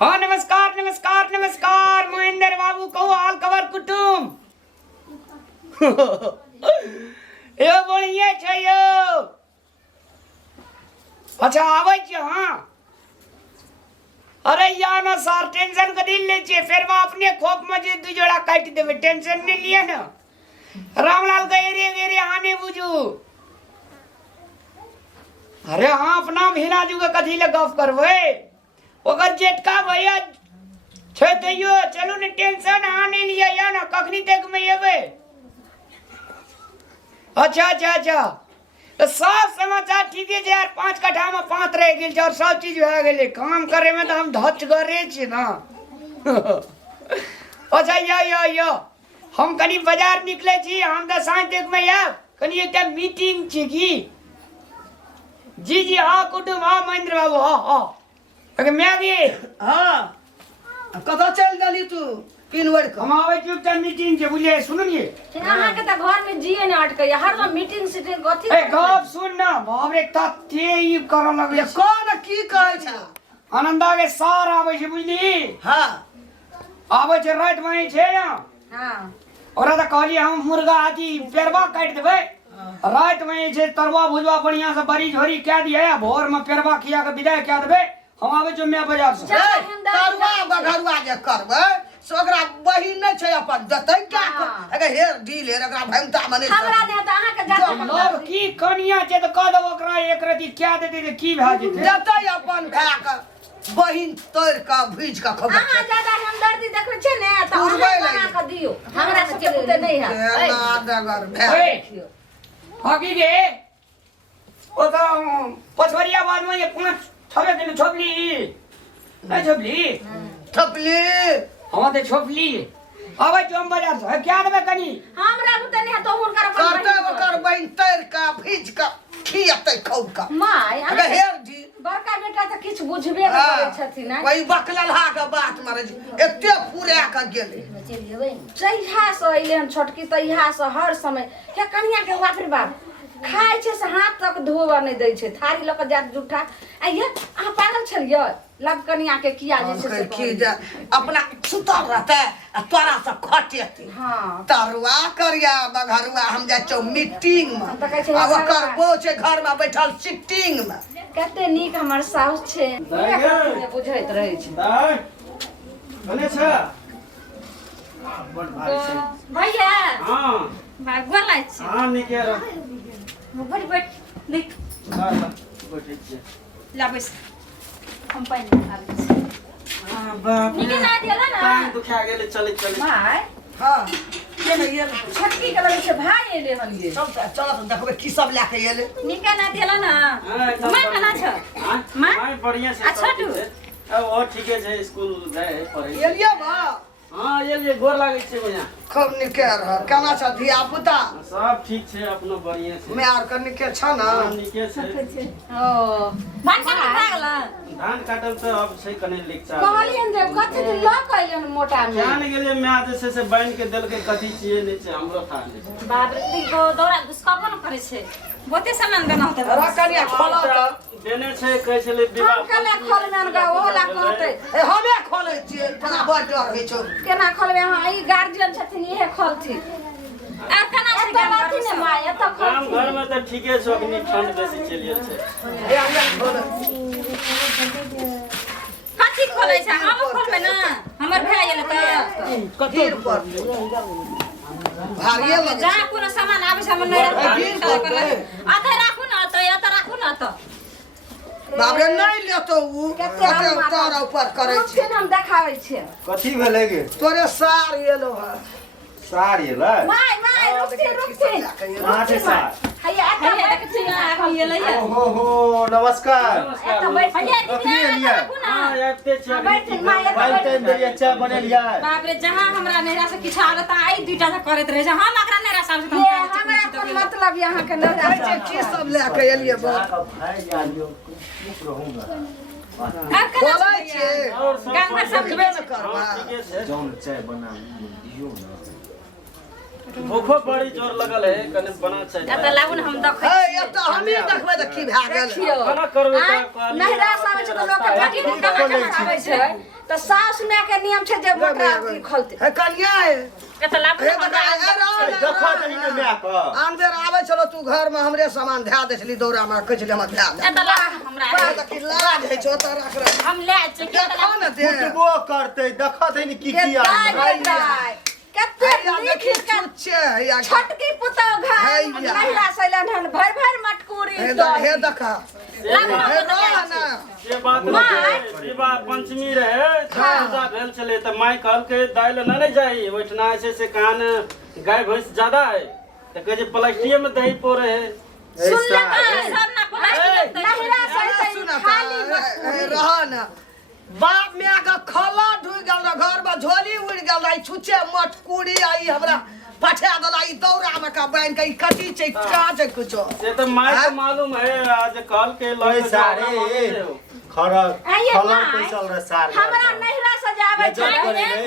हाँ नमस्कार नमस्कार नमस्कार महेंद्र बाबू कहो हाल खबर कुटुम यो बढ़िया छै यो अच्छा आबै छियै हाँ अरे या ना सर टेंशन कथी ले छियै फेर बा अपने खोप में जे दू जोड़ा काट देबे टेंशन नहीं लिया ना रामलाल के एरिया आने बुझू अरे हाँ अपना भेना जुगे कथी ले गप करबै ओकर जेठका भैया छै तैयो चलू ने टेंशन आने लिया या ना कखनी तक में एबे अच्छा तो सब समाचार ठीक है यार 5 कट्ठा में 5 रह गेल छै और सब चीज भए गेलै काम करे में तो हम धच गरे छी ना अच्छा यो हम कनी बाजार निकले छी हम तो साँझ तक में आब कनी एकटा मीटिंग छी की जी हाँ कुटुम हाँ महेंद्र बाबू हाँ अगर मैं आगे हाँ कतऽ चल गेली तू तीन बड़ हम आवे छी एकटा मीटिंग छै बुझलिए सुनिए अहाँ के त घर में जिए न अटकै हरदम मीटिंग सीटिंग कथि ए गप सुन ना बाप रे तते ई करऽ लगै कौन की कहै छै आनंदा के सार आवे छै बुझली हाँ आवे छै रात में छै ना हां ओरा त कहली हम मुर्गा आदि पेरवा काट देबै रात में छै तरवा भुजवा बढ़िया से बड़ी झोरी कए दिए भोर में पेरवा खिया के विदाई कए देबै हम आवे छी मैं बाजार से तरुआ बघरुआ जे करबै से ओकरा बहिन नै छै अपन देतै क्या अगर हेर डील हेर ओकरा भैमता मने हमरा दे त अहाँ के जात लोग की कनिया छै त कह दो ओकरा एक रति क्या देतै त की भए जेतै देतै अपन भए के बहिन तोड़ के भुज के खबर अहाँ ज्यादा हमदर्दी देखै छै ने त अहाँ बना के दियौ हमरा से के बुते नै है ना दगर भए हाकी गे ओ त पछवरिया बाद में ये 5-6 दिन छोपली नहीं छोपली थपली हम ते छोपली आवे जो हम बाजार से क्या देबे कनी हमरा बुते नै तो हुनकर करते ओकर बहिन तोड़ के भुज के खियतै खौब के माय अगर हेर जी बड़का बेटा त किछ बुझबे नै करै छथिन ना वही बकललहा के बात मारे एते पूरा के गेलै जहिया से अइले हन छोटकी तहिया से हर समय के कनिया के बाप रे बाप खाइ छै से हाथ तक धोबा नहीं दै छै थारी ल के जात जुठा आइए आ पागल छलिए लब कनिया के किया जे छै से की जा अपना सुतल रहते आ तोरा से खटेती हां तरुआ करिया बघरुआ हम जाय छौ मीटिंग में त कहै छै आ ओकर बो छै घर में बैठल सिटिंग में कते नीक हमर साउस छै बुझैत रहै छै दाई बने छ बड़ भाई छै भैया हां भाई बोलै छै हां निके रह बड़ी बैठ देख हां बैठे छै ला बैस हम पानी आबै छै हां बाप निके ना देला ना टांग दुखा गेले चले माय हां के न ये छोटकी के लगे छै भाई एले हन ये सब चल त देखबे की सब लेके एले निके ना देला ना मैं कना छ मैं बढ़िया से अच्छा तू अब और ठीके छै स्कूल गए पढ़े एलिया बा हां ये गोर लागे छै भैया खूब निके रह केना छ धिया पुता सब ठीक छै अपनो बढ़िया छै मैं आर के निके छ ना निके छै ओ धान काटल भए गेल धान काटल त अब छै कने लेक्चर कहलियन जे कथि दिन ल कइलन मोटा में जान गेले मैं जे से बांध के देल के कथि छिए नै छै हमरो था नै बाप रे को दौड़ा दुष्कर्म न करे छै बहुते सामान देना होते रा कनिया खोला त देने छै कहै छले विवाह हम कला खोलमेन गा ओला कहते ए हमे खोलै छियै तना बड़ डर होइ छौ केना खोलबे हां ई गार्जियन छथिन इहे खोलथि आ केना से गाती ने माय एत काम घर में त ठीके छै अखनी ठंड बेसी चलिए छै ए हमरा खोल कथि खोलै छै हम खोलबे ना हमर भाई एले त कथि पर भारिये लगे जा कोनो सामान आबै छै हमर नै अत राखू न त राखू न त बाबरे नहीं लेतो उ कते तारा ऊपर करे छै हम देखाबै छै कथी भेलै गे तोरे सार एलो है सार एलै माय रुकते कहाँ छै सार हैया एत बैठ छी आ एलै ओहो नमस्कार एत बैठ हैया कथी एलियै हां आबते छै बैठ माय एत काल टाइम देरी अच्छा बनेलियै बाप रे जहां हमरा नेहरा से किछ आलत आई दुटा से करत रहे छै हम एकरा नेहरा साहब से हमरा कोन मतलब यहां के नेहरा से की सब लेके एलिए बा भाई जानियो चुप रहूंगा खोलै छै और सब गान भर सब देखबे न करबा ठीके छै जौन चाय बना दियो ना भूखो बड़ी जोर लगल है कने बना चाहिए एत लागुन हम देखै हे एत हमी देखबै त की भए गेल देखियो खाना करबै आँय, त नहिरा से आबै छै त लोक के बेटी हुनका आबै छै त सास माय के नियम छै जे मोटरा की खलते हे कन्या हे एत लागुन हे देखो तनी ने माय क आन बेर आबै छलो तू घर में हमरे सामान धै दै छली दौरा में कहै छली हमर धै दे एत लागुन हमरा त की लाज है छो त रख रख हम ले छै के देखो न दे कुटबो करते देखत है कि की आ कते लिखि के छे या छोटकी पुतौ घर हैया। नहिरा सैलन हन भर भर मटकुरी हे देखा लागुन हे रह ना ये बात नहीं ये बात पंचमी रहे पूजा भेल चले त माय कहल के दाइल न नहीं जाई ओठना ऐसे से कान गाय भैंस ज्यादा है त कहे जे प्लास्टिक में दही पोरे है सुन ले सब ना प्लास्टिक नहिरा सुन सैलन खाली रह ना बाप माय का खला ढुइ गेल रह घर में झोली उड़ गेल रह छुछे मटकुरी आई हमरा पठा दला ई दौरा में का बन के कटी छै काज कुछो ये तो माय को मालूम है आज कल के ओए लोग सारे खरा आइए खला माय, पैसा रे सार हमरा नहिरा से जाबै छै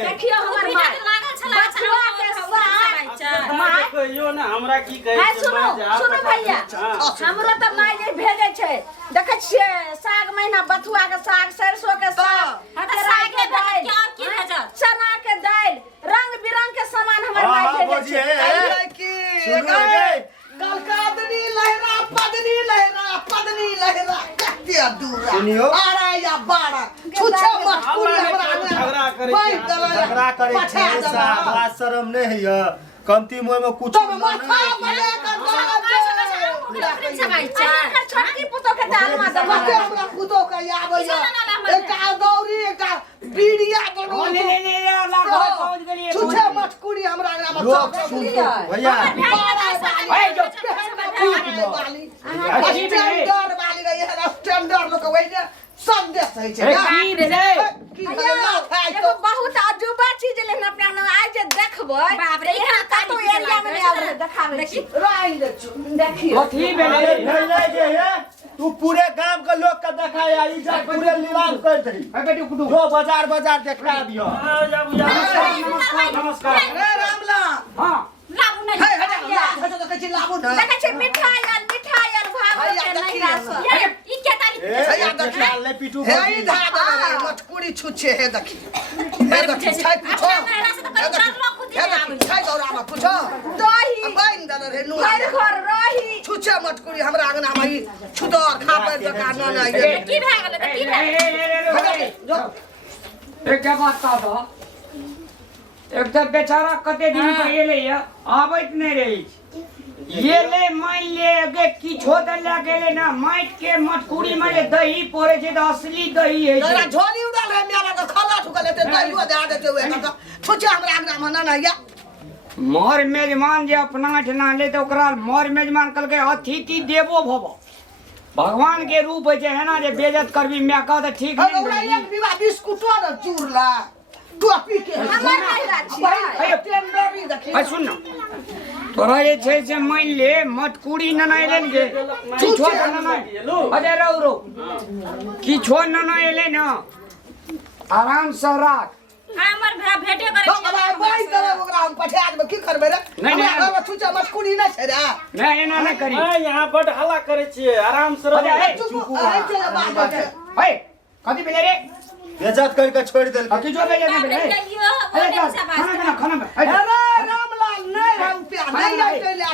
देखियो हमर माय लागल छला बचुआ के साथ माय कहियो ना हमरा की कहे हाय सुनो सुनो भैया हमरो त माय जे भेजै छै देखै छियै साग महीना बथुआ के साग सरसों के साग साग के दाल की भेजल चना के दाल रंग बिरंग के सामान हमर माय भेजै छै की कलकादनी लहरा पदनी लहरा कते दूरा सुनियो। अरे या बारा छुछे मटकुरी झगड़ा करे झगड़ा करे छे सारा शर्म नहीं है कमती मोय में कुछ तो माथा मले एकर छोटकी पुतो के दाल में दबा के हमरा कुतो के आबै या एकटा दौरी एकटा बीड़िया दोनो ले ले ले ले लागो पहुंच गेलिए छुछे मटकुरी हमरा एकरा में लोग सुन तो भैया ए जो स्टैंडर्ड वाली गई है स्टैंडर्ड लोग वही ने सब देश है छे की रे की ना खाय एगो तो बहुत अजूबा चीज लेन अपना न आज जे देखबै बाप रे यहाँ कतो एरिया में नहीं आबै देखाबै छी राई दे देखियो कथी अरे भेलै नहीं नहीं जे है तू पूरे गांव के लोग का दिखाया इज्जत पूरे नीलाम कर दई ए बेटी कुटू जो बाजार देखा दियो नमस्कार अरे रामला हां लाबू नहीं हे हटा तो कछि लाबू ना देखै छी मिठाई आर भागल के नहिरा से ई के तारीफ ए चाल ले पिटू हे ई धा दे मटकुरी छुछे हे देखी हे देखी छै कुछो हे देखी छै दौरा में कुछो दही बइन दल रे नु घर घर रही छुछे मटकुरी हमरा अंगना में ई छुदर खाबै जका न आई की भए गेलै त की भए गेलै एक बात का दो एक तो बेचारा कते दिन पहले ये आबैत नहीं रही ये ले मान ले अगे किछो दला गेले ना माइट के मटकुरी में जे दही पोरे छै त असली दही है तेरा झोली उड़ल है मेरा का खाला ठुकल है ते दहियो दे देते हुए का छुछे हमरा अंगना में ना या मोर मेजमान जे अपना ठना ले तो ओकरा मोर मेजमान कल के अतिथि देवो भव भगवान के रूप है जे है ना जे बेइज्जत करबी मैं कह त ठीक हमरा नहीं एक विवाह बिस्कुटो न चूरला टोपी के हमर नहिरा छियै टेंडरी देखी है सुन तोरा जे छै से मान ले मटकुरी न ना एलन के किछो न ना अरे रो किछो न ना एले न आराम से राख हमर भाई भेटे करे हमरा बाई देबे ओकरा हम पठा देबे की करबे रे नहीं। हमरा छुछे मटकुरी न छै रे नहीं एना नहीं करी मैं यहाँ बड़ हल्ला करे छिए आराम से अरे ए, चुप है चले बात है है कथी भेले रे बेइज्जत करके छोड़ देल अकी जो भेले नहीं भेले अरे जा खाना अरे रामलाल नहीं है रुपया नहीं आते ले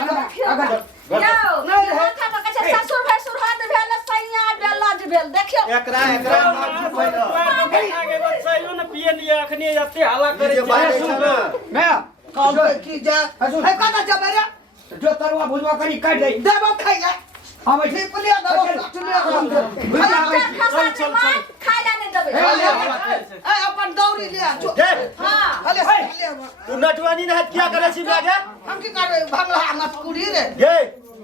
अगर नहीं माथा पर कछे ससुर भाई सुरहद भेल सैया बेलज भेल देखियो एकरा मार पहले बच्चा न पिए लिए अखनी एते हल्ला करे जे बाहर छिए है ना मैं कौन की जा है कदा जबे रे जो तरुआ भुजवा करी काट दे देबो खाई ले हां भाई ठीक लिया देबो चुलिया चल खाई लाने देबे ए अपन दौरी ले जो हां अरे ले तू नटवानी ने हाथ क्या करे छी बागे हम की करबे भंगला मटकुरी रे गे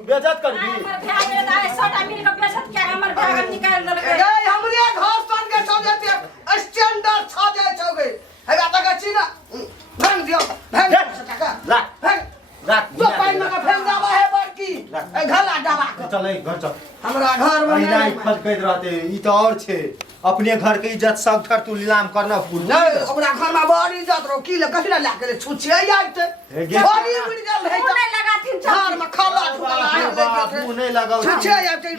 बेइज्जत करबी हमर भाई रे दाई छोटा मिल के बेइज्जत क्या हमर भाई निकाल देलकै ए हमरे घर सन के सौजते स्टैंडर्ड सौजे छौगे है बात का छी ना भंग दियो भंग टका ला भंग रात जो पाइन में का फेंक जावा है बड़की ए घला डाबा चल घर चल हमरा घर में पहिला ही फट कहत रहते ई तो और छे अपने घर के इज्जत सब ठर तू नीलाम करना फूल नहीं ओकरा घर में बड़ी इज्जत रो की ले कहिला ला के छुछे आइते बड़ी उड़ गेल है नहीं लगाथिन घर में खाला बाबू नहीं लगाओ छुछे आइते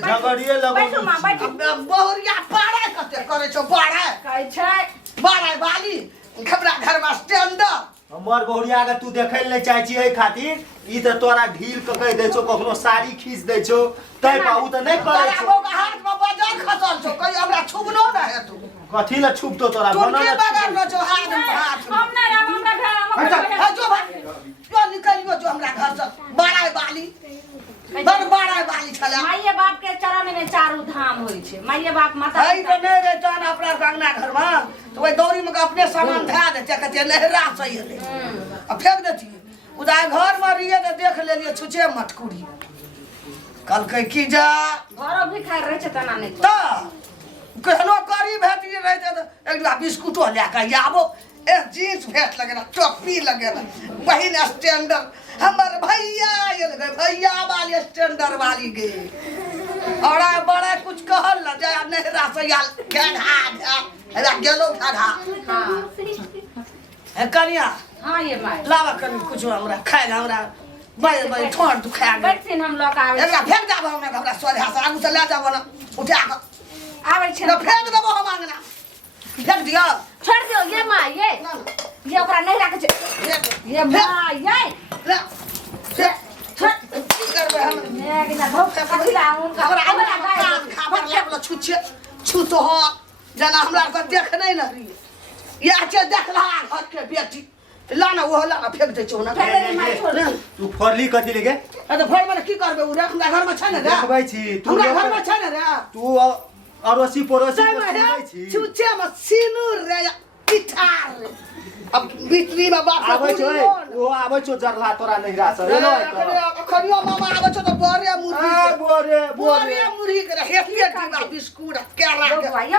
झगड़िए बैठो मां बैठो बहुरिया पाड़े कते करे छो पाड़े कहै छै बाड़े बाली खबरा घर में स्टैंडर हमर बहुरिया के तू देखै ले चाहै छी एहि खातिर ई त तोरा ढील क कह दै छो कखनो साड़ी खींच दै छो तै बाबू त नहीं करे छो तोरा हाथ में बाजार खसल छो कहीं हमरा छुबनो न है तू कथी ल छुपतो तोरा तू के बगल में छो हाथ में हाथ हम नहीं राम हमरा घर हम जो भाई जो निकलियो जो हमरा घर से बाड़े बाली बड़ बाड़े बाली छला माइये बाप के चरण में चारू धाम होई छै माइये बाप माता हई तो नहीं रे जान अपना गंगना घर में तो वही दौरी में अपने सामान धा दे कहते नहरा सही है अब फेंक देती उदाय घर में रहिए तो देख लेलिए छुछे मटकुरी कल कह की जा घरो भी खाइ रहे छै तना नहीं तो कहनो करी भेटी रहे तो एक बार बिस्कुटो लेके आबो एक जींस भेट लगेला टोपी लगेला बहिन स्टैंडर हमर भैया ये लगे भैया वाली स्टैंडर वाली गे और बड़े कुछ कहल न जा नहरा से याल गधा धा गेलो गधा हां है कनिया हां ये माय लावा कनी कुछ हमरा खाए हमरा बड़े बड़े ठोर दुखा गए बैठ हम लोग आवे एकरा फेंक जाबो हमरा सोधा से आगू से ले जाबो ना उठा के आवे छै ना फेंक देबो हम आंगना फेंक दियो छोड़ दियो ये माय ये ओकरा नहीं राखे छै ये माय ये ले छोड़ की करबे हम ने के ना धोख कथिला उनका हमरा काम खाबर लागलो छुछे छुतो हो जना हमरा को देख नहीं न रही या के देखला घर के बेटी लाना वो लाना फेंक दे छौ ना तू फरली कथी लेगे अ तो फोड़ में की करबे उ हमरा घर में छ न रे देखबै छी तू हमरा घर में छ न रे तू अड़ोसी पड़ोसी को सुनै छी छुछे में सिनुर रे पिठार अब बिजली में बाप आबै छौ ओ आबै छौ जरला तोरा नहिरा से एलो खनियो मामा आबै छौ तो बोरे मुरही बोरे बोरे मुरही के हेतिए डिब्बा बिस्कुट केरा के भाई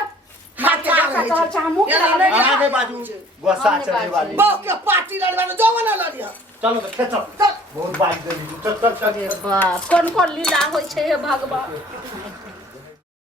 हाथ का चामू के आगे बाजू गोसा चढ़े वाली बहु के पार्टी लड़वाना जवन लड़िया चलो तो खेचो बहुत बाइक दे दी चल चल चल बाप कोन कोन लीला होय छै हे भगवान